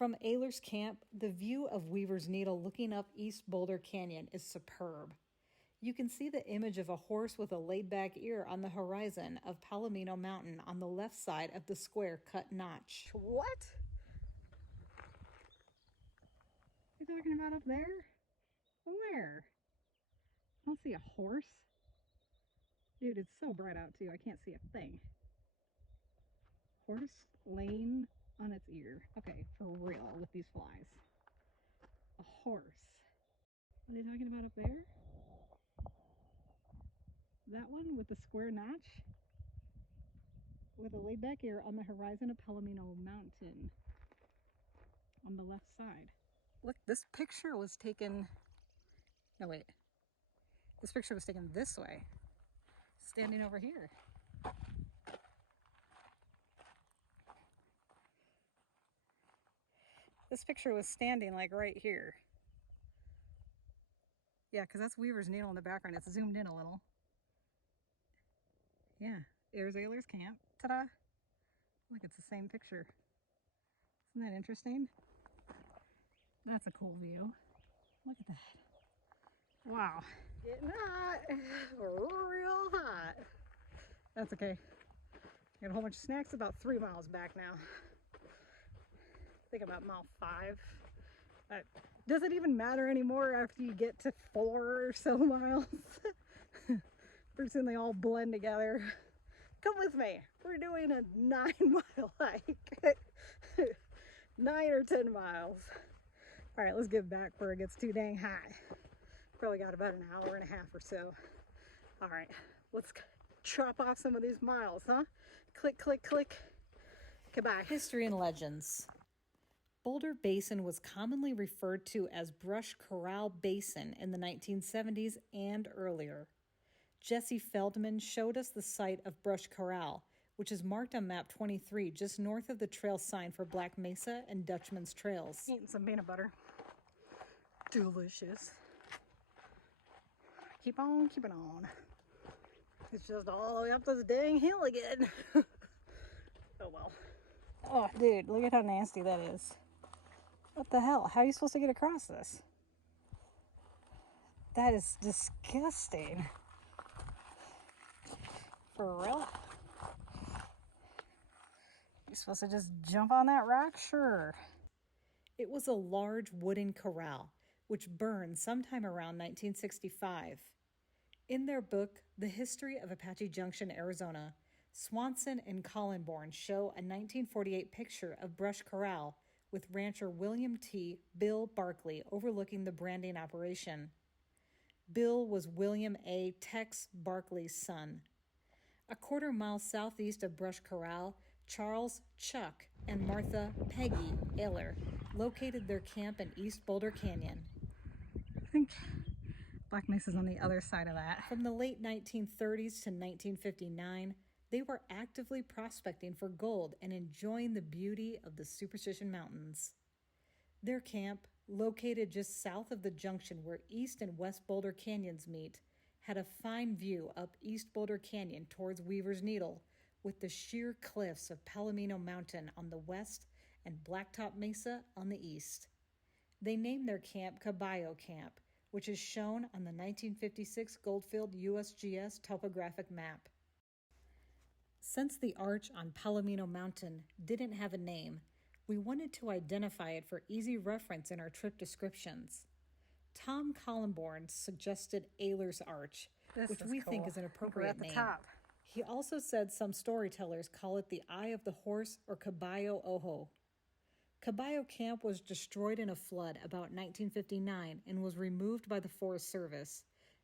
From Aylors Camp, the view of Weaver's Needle looking up East Boulder Canyon is superb. You can see the image of a horse with a laid-back ear on the horizon of Palomino Mountain on the left side of the square-cut notch. What? You talking about up there? Where? I don't see a horse. Dude, it's so bright out too, I can't see a thing. Horse laying on its ear. Okay, for real with these flies. A horse. What are you talking about up there? That one with the square notch? With a laid back ear on the horizon of Palomino Mountain. On the left side. Look, this picture was taken... No, wait. This picture was taken this way. Standing over here. This picture was standing like right here. Yeah, because that's Weaver's Needle in the background. It's zoomed in a little. Yeah, there's Aylors Camp. Ta-da! Look, it's the same picture. Isn't that interesting? That's a cool view. Look at that. Wow. Getting hot. Real hot. That's okay. I got a whole bunch of snacks. About 3 miles back now. I think about mile 5. Does it even matter anymore after you get to 4 or so miles? Pretty soon they all blend together. Come with me. We're doing a 9-mile hike. 9 or 10 miles. All right, let's get back before it gets too dang hot. Probably got about an hour and a half or so. All right, let's chop off some of these miles, huh? Click, click, click. Goodbye. History and legends. Boulder Basin was commonly referred to as Brush Corral Basin in the 1970s and earlier. Jesse Feldman showed us the site of Brush Corral, which is marked on map 23 just north of the trail sign for Black Mesa and Dutchman's Trails. Eating some peanut butter. Delicious. Keep on keeping on. It's just all the way up this dang hill again. Oh well. Oh dude, look at how nasty that is. What the hell? How are you supposed to get across this? That is disgusting. For real? You're supposed to just jump on that rock? Sure. It was a large wooden corral, which burned sometime around 1965. In their book, The History of Apache Junction, Arizona, Swanson and Collenborn show a 1948 picture of Brush Corral with rancher William T. Bill Barkley overlooking the branding operation. Bill was William A. Tex Barkley's son. A quarter mile southeast of Brush Corral, Charles, Chuck, and Martha Peggy Aylor located their camp in East Boulder Canyon. I think Black Mesa's on the other side of that. From the late 1930s to 1959, they were actively prospecting for gold and enjoying the beauty of the Superstition Mountains. Their camp, located just south of the junction where East and West Boulder Canyons meet, had a fine view up East Boulder Canyon towards Weaver's Needle, with the sheer cliffs of Palomino Mountain on the west and Blacktop Mesa on the east. They named their camp Caballo Camp, which is shown on the 1956 Goldfield USGS topographic map. Since the arch on Palomino Mountain didn't have a name, we wanted to identify it for easy reference in our trip descriptions. Tom Collenborn suggested Aylors Arch, which we think is an appropriate name. Top. He also said some storytellers call it the Eye of the Horse or Caballo Ojo. Caballo Camp was destroyed in a flood about 1959 and was removed by the Forest Service,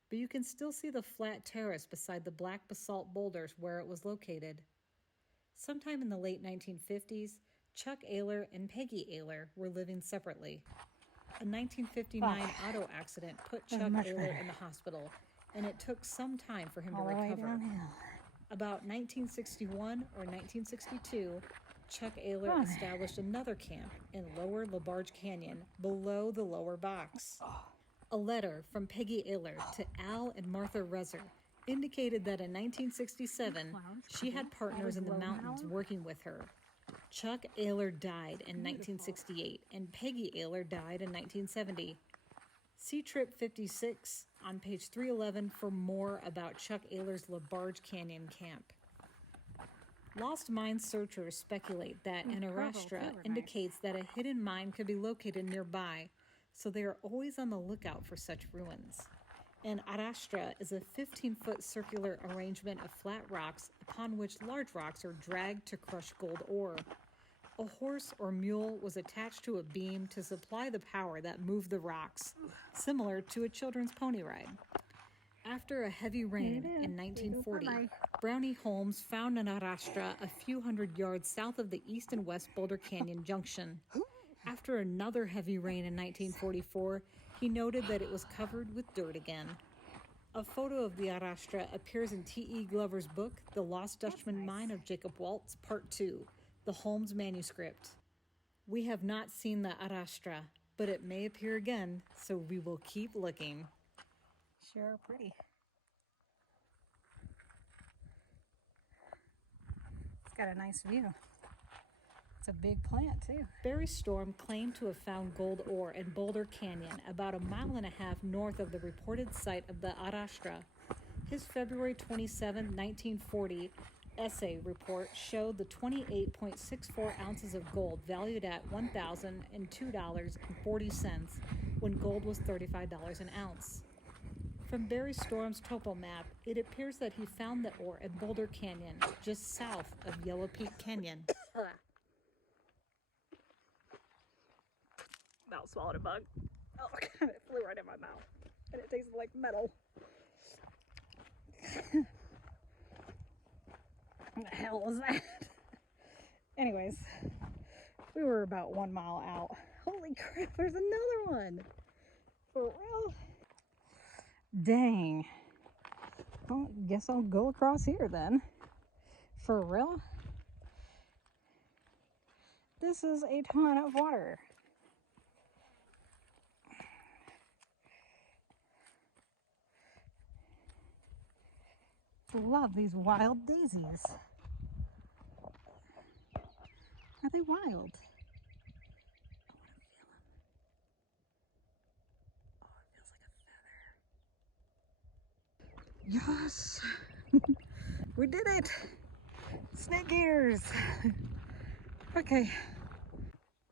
but you can still see the flat terrace beside the black basalt boulders where it was located. Sometime in the late 1950s, Chuck Aylor and Peggy Aylor were living separately. A 1959 auto accident put Chuck Aylor in the hospital, and it took some time for him to recover. About 1961 or 1962, Chuck Aylor established another camp in Lower LaBarge Canyon below the lower box. A letter from Peggy Aylor to Al and Martha Rezer indicated that in 1967, she had partners in the mountains working with her. Chuck Aylor died in 1968 and Peggy Aylor died in 1970. See Trip 56 on page 311 for more about Chuck Aylor's LaBarge Canyon camp. Lost mine searchers speculate that an arrastra indicates that a hidden mine could be located nearby, so they are always on the lookout for such ruins. An arrastra is a 15-foot circular arrangement of flat rocks upon which large rocks are dragged to crush gold ore. A horse or mule was attached to a beam to supply the power that moved the rocks, similar to a children's pony ride. After a heavy rain in 1940, Brownie Holmes found an arrastra a few hundred yards south of the East and West Boulder Canyon Junction. After another heavy rain in 1944, he noted that it was covered with dirt again. A photo of the arrastra appears in T.E. Glover's book, The Lost Dutchman Mine of Jacob Waltz, Part 2, the Holmes manuscript. We have not seen the arrastra, but it may appear again, so we will keep looking. Sure are pretty. It's got a nice view. It's a big plant too. Barry Storm claimed to have found gold ore in Boulder Canyon about a mile and a half north of the reported site of the arrastra. His February 27, 1940 essay report showed the 28.64 ounces of gold valued at $1,002.40 when gold was $35 an ounce. From Barry Storm's topo map, it appears that he found the ore in Boulder Canyon, just south of Yellow Peak Canyon. About swallowed a bug. Oh, it flew right in my mouth. And it tasted like metal. What the hell was that? Anyways, we were about 1 mile out. Holy crap, there's another one. For real? Dang. Well, guess I'll go across here then. For real? This is a ton of water. I love these wild daisies. Are they wild? Yes! We did it! Snake gators! Okay.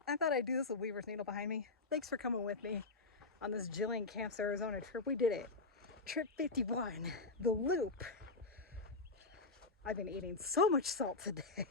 I thought I'd do this with Weaver's Needle behind me. Thanks for coming with me on this Jillian Camps, Arizona trip. We did it. Trip 51, the loop. I've been eating so much salt today.